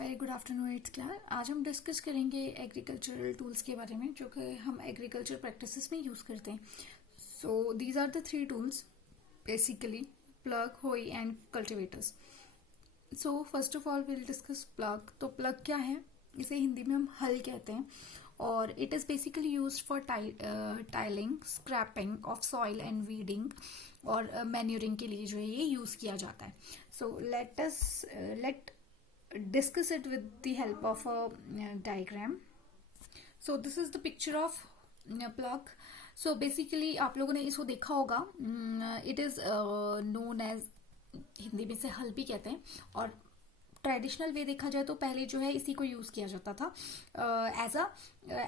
Very good afternoon eighth class. आज हम discuss करेंगे एग्रीकल्चरल टूल्स के बारे में जो कि हम एग्रीकल्चर प्रैक्टिसेस में यूज़ करते हैं। So these are the three tools basically: plough, hoe and cultivators. So first of all will discuss plough. तो प्लग क्या है? इसे हिंदी में हम हल कहते हैं और it is basically use for tiling, scraping of soil and weeding और मैन्यूरिंग के लिए जो है ये यूज़ किया जाता है। So let discuss it with the help of a diagram. So this is the picture of plug. So basically आप लोगों ने इसको देखा होगा। It is known as, Hindi में से हल भी कहते हैं, और ट्रेडिशनल वे देखा जाए तो पहले जो है इसी को यूज़ किया जाता था as a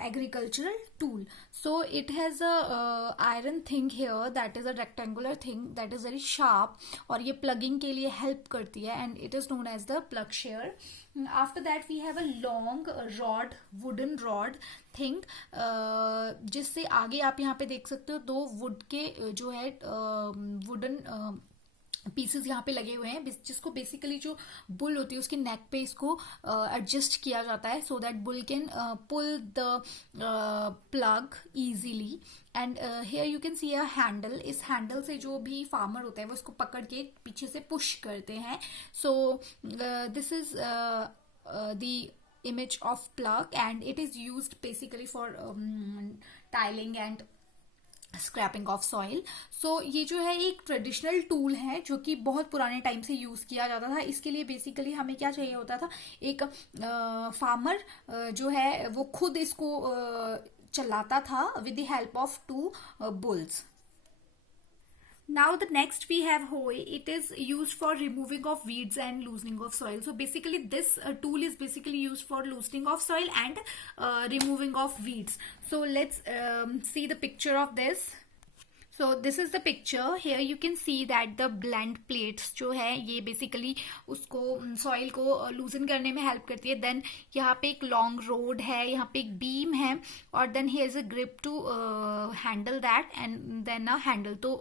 agricultural tool. So it has a iron thing here that is a rectangular thing that is very sharp, और ये प्लगिंग के लिए हेल्प करती है and it is known as the plug share. After that we have a long rod, wooden rod thing, जिससे आगे आप यहाँ पे देख सकते हो दो वुड के जो है वुडन पीसेस यहाँ पे लगे हुए हैं, जिसको बेसिकली जो बुल होती है उसकी नेक पे इसको एडजस्ट किया जाता है so that bull can pull the plug easily. And here you can see a handle. इस हैंडल से जो भी फार्मर होता है वो इसको पकड़ के पीछे से पुश करते हैं। So this is the image of plug and it is used basically for tiling and scraping of soil. So ये जो है एक ट्रेडिशनल टूल है जो कि बहुत पुराने टाइम से यूज़ किया जाता था। इसके लिए बेसिकली हमें क्या चाहिए होता था? एक फार्मर जो है वो खुद इसको चलाता था with the help of two bulls. Now the next we have hoe. It is used for removing of weeds and loosening of soil. So basically this tool is basically used for loosening of soil and removing of weeds. So let's see the picture of this. So this is the picture. Here you can see that the blend plates जो है ये basically उसको soil को लूजन करने में help करती है। Then यहाँ पे एक लॉन्ग रोड है, यहाँ पे एक बीम है, और then here is a grip to handle that and then a handle. तो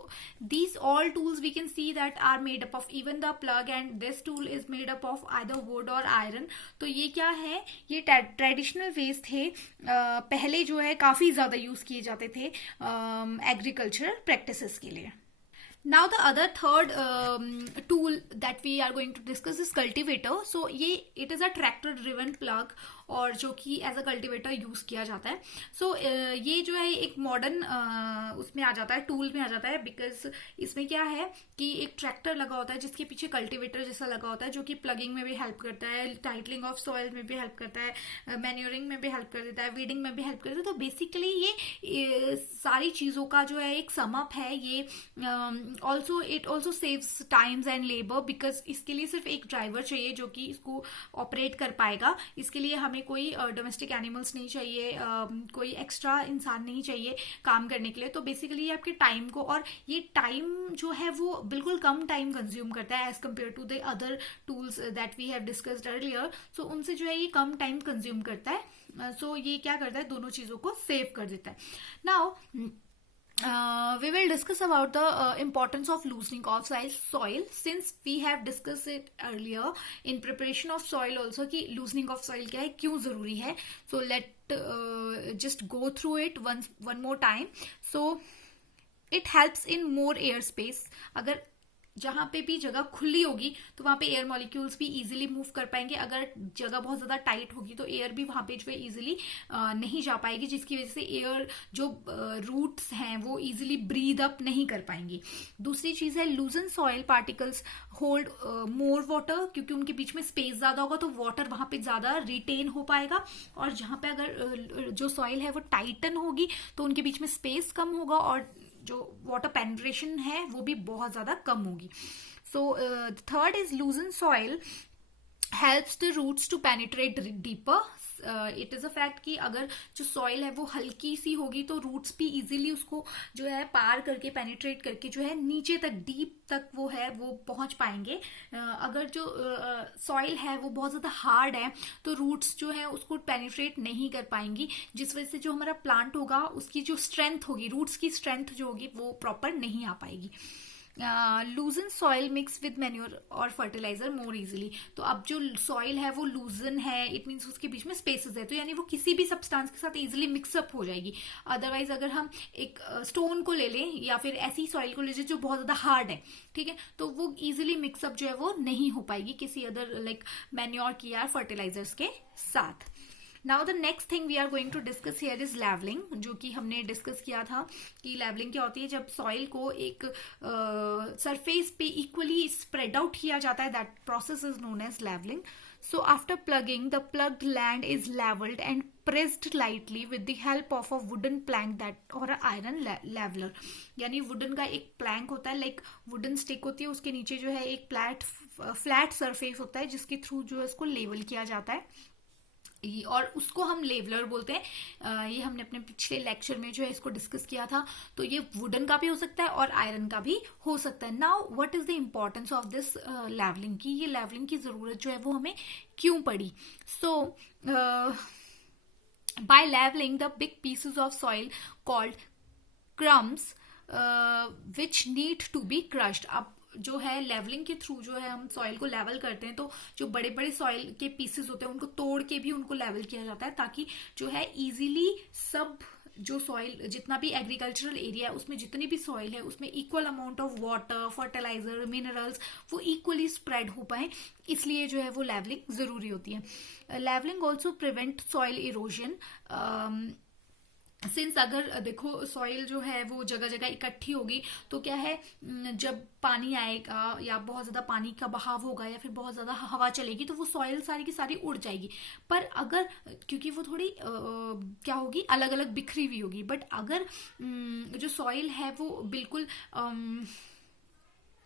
these all tools we can see that are made up of, even the plug and this tool is made up of either wood or iron. तो ये क्या है? ये traditional ways थे, पहले जो है काफ़ी ज़्यादा यूज़ किए जाते थे एग्रीकल्चर प्रैक्टिसेस के लिए। Now the other third tool that we are going to discuss is cultivator. So ये it is a tractor driven plug और जो कि एज अ कल्टिवेटर यूज किया जाता है। सो ये जो है एक मॉडर्न उसमें आ जाता है, टूल में आ जाता है, बिकॉज इसमें क्या है कि एक ट्रैक्टर लगा होता है जिसके पीछे कल्टिवेटर जैसा लगा होता है जो कि प्लगिंग में भी हेल्प करता है, टाइटलिंग ऑफ सॉइल में भी हेल्प करता है, मैन्योरिंग में भी हेल्प कर देता है, वीडिंग में भी हेल्प करता है। तो बेसिकली ये सारी चीज़ों का जो है एक सम अप है। ये also it also saves times and labour, because इसके लिए सिर्फ एक ड्राइवर चाहिए जो कि इसको ऑपरेट कर पाएगा। इसके लिए हमें कोई डोमेस्टिक एनिमल्स नहीं चाहिए, कोई एक्स्ट्रा इंसान नहीं चाहिए काम करने के लिए। तो बेसिकली ये आपके टाइम को, और ये टाइम जो है वो बिल्कुल कम टाइम कंज्यूम करता है as compare to the other tools that we have discussed earlier. So उनसे जो है ये कम टाइम कंज्यूम करता है। सो ये क्या करता है? दोनों चीज़ों को सेव कर देता है। Now we will discuss about the importance of loosening of soil, since we have discussed it earlier in preparation of soil also कि loosening of soil क्या है, क्यों जरूरी है। So let just go through it one more time. So it helps in more air space. अगर जहाँ पे भी जगह खुली होगी तो वहाँ पे एयर मॉलिक्यूल्स भी इजीली मूव कर पाएंगे। अगर जगह बहुत ज़्यादा टाइट होगी तो एयर भी वहाँ पे जो है इजीली नहीं जा पाएगी, जिसकी वजह से एयर जो रूट्स हैं वो इजीली ब्रीद अप नहीं कर पाएंगी। दूसरी चीज़ है लूजन soil particles hold more water, क्योंकि उनके बीच में स्पेस ज़्यादा होगा तो वाटर वहाँ पे ज़्यादा रिटेन हो पाएगा, और जहाँ पे अगर जो सॉइल है वो टाइटन होगी तो उनके बीच में स्पेस कम होगा और जो वाटर पेनिट्रेशन है वो भी बहुत ज़्यादा कम होगी। So third is loosen soil helps the roots to penetrate deeper. It is a fact कि अगर जो सॉइल है वो हल्की सी होगी तो रूट्स भी इजीली उसको जो है पार करके पेनिट्रेट करके जो है नीचे तक, डीप तक वो है वो पहुंच पाएंगे। अगर जो सॉइल है वो बहुत ज़्यादा हार्ड है तो रूट्स जो है उसको पेनिट्रेट नहीं कर पाएंगी, जिस वजह से जो हमारा प्लांट होगा उसकी जो स्ट्रेंथ होगी, रूट्स की स्ट्रेंथ जो होगी वो प्रॉपर नहीं आ पाएगी। लूजन सॉइल मिक्स विद मैन्योर और फर्टिलाइजर मोर इजीली। तो अब जो सॉइल है वो लूजन है, इट मीन्स उसके बीच में स्पेसेस है, तो यानी वो किसी भी सब्सटेंस के साथ इजीली मिक्सअप हो जाएगी। अदरवाइज अगर हम एक स्टोन को ले लें या फिर ऐसी सॉइल को ले लें जो बहुत ज्यादा हार्ड है, ठीक है, तो वो इजीली मिक्सअप जो है वो नहीं हो पाएगी किसी अदर लाइक मैन्योर की या फर्टिलाइजर्स के साथ। Now the next thing we are going to discuss here is levelling, जो कि हमने डिस्कस किया था कि लेवलिंग क्या होती है। जब सॉइल को एक सरफेस पे इक्वली स्प्रेड आउट किया जाता है, that process is known as levelling. So after plugging, the plugged land is leveled and pressed lightly with the help of a wooden plank that or a iron leveler। यानी wooden का एक Planck होता है, like wooden stick होती है, उसके नीचे जो है एक फ्लैट सरफेस होता है जिसके थ्रू जो है उसको लेवल किया जाता है, और उसको हम लेवलर बोलते हैं। ये हमने अपने पिछले लेक्चर में जो है इसको डिस्कस किया था। तो ये वुडन का भी हो सकता है और आयरन का भी हो सकता है। Now what is the importance of this levelling, की ये लेवलिंग की जरूरत जो है वो हमें क्यों पड़ी। So by levelling the big pieces of soil called crumbs which need to be crushed. अब जो है लेवलिंग के थ्रू जो है हम सॉइल को लेवल करते हैं, तो जो बड़े बड़े सॉइल के पीसेस होते हैं उनको तोड़ के भी उनको लेवल किया जाता है, ताकि जो है इजीली सब जो सॉइल जितना भी एग्रीकल्चरल एरिया है उसमें जितनी भी सॉइल है उसमें equal amount of water, fertiliser, minerals वो इक्वली स्प्रेड हो पाए, इसलिए जो है वो लेवलिंग जरूरी होती है। Levelling also prevent soil erosion. Since अगर देखो सॉइल जो है वो जगह जगह इकट्ठी होगी तो क्या है, जब पानी आएगा या बहुत ज्यादा पानी का बहाव होगा या फिर बहुत ज्यादा हवा चलेगी तो वो सॉइल सारी की सारी उड़ जाएगी। पर अगर क्योंकि वो थोड़ी क्या होगी, अलग अलग बिखरी हुई होगी, बट अगर जो सॉइल है वो बिल्कुल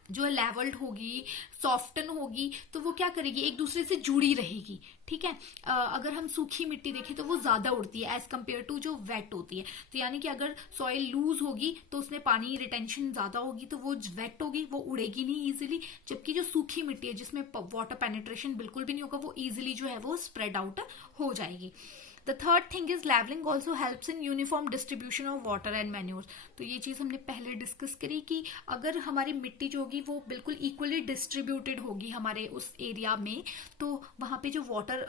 जो है लेवल्ड होगी, सॉफ्टन होगी, तो वो क्या करेगी, एक दूसरे से जुड़ी रहेगी, ठीक है। अगर हम सूखी मिट्टी देखें तो वो ज्यादा उड़ती है एज कम्पेयर टू जो वेट होती है। तो यानी कि अगर सॉइल लूज होगी तो उसमें पानी रिटेंशन ज्यादा होगी, तो वो वेट होगी, वो उड़ेगी नहीं इजीली। जबकि जो सूखी मिट्टी है जिसमें वाटर पेनिट्रेशन बिल्कुल भी नहीं होगा, वो इजीली जो है वो स्प्रेड आउट हो जाएगी। The third thing is levelling also helps in uniform distribution of water and manure. तो ये चीज हमने पहले डिस्कस करी कि अगर हमारी मिट्टी जो होगी वो बिल्कुल इक्वली डिस्ट्रीब्यूटेड होगी हमारे उस एरिया में, तो वहां पे जो वाटर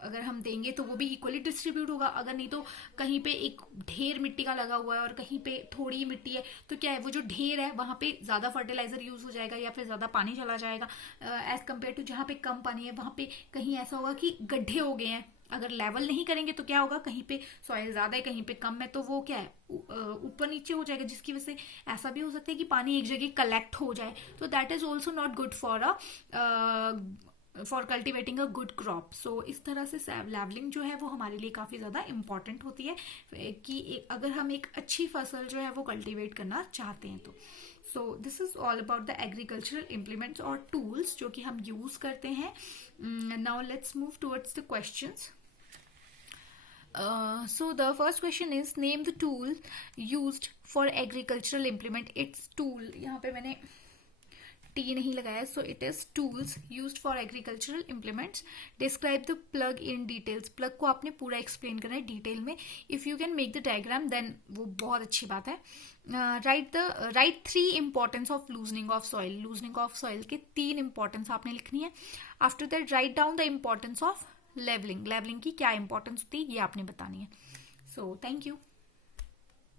अगर हम देंगे तो वो भी इक्वली डिस्ट्रीब्यूट होगा। अगर नहीं तो कहीं पे एक ढेर मिट्टी का लगा हुआ है और कहीं पे थोड़ी मिट्टी है, तो क्या है, वो जो ढेर है वहां पे ज्यादा फर्टिलाइजर यूज हो जाएगा या फिर ज्यादा पानी चला जाएगा एज कम्पेयर टू जहां पे कम पानी है, वहां पे कहीं ऐसा होगा कि गड्ढे हो गए हैं। अगर लेवल नहीं करेंगे तो क्या होगा, कहीं पे सॉइल ज्यादा है कहीं पे कम है, तो वो क्या है ऊपर नीचे हो जाएगा, जिसकी वजह से ऐसा भी हो सकता है कि पानी एक जगह कलेक्ट हो जाए। तो that is also not good for cultivating a good crop. So इस तरह से लेवलिंग जो है वो हमारे लिए काफी ज्यादा इंपॉर्टेंट होती है कि अगर हम एक अच्छी फसल जो है वो कल्टिवेट करना चाहते हैं तो। So this is all about the agricultural implements और टूल्स जो कि हम यूज करते हैं। Now let's move towards the questions. So the first question is name the tool used for agricultural implement. Its tool, यहाँ पे मैंने टी नहीं लगाया, so it is tools used for agricultural implements. Describe the plug in details. Plug को आपने पूरा explain करना है डिटेल में। If you can make the diagram then वो बहुत अच्छी बात है। Write 3 importance of loosening of soil. Loosening of soil के 3 इंपॉर्टेंस आपने लिखनी है। After that write down the importance of levelling. Levelling की क्या इंपॉर्टेंस होती है ये आपने बतानी है। So thank you.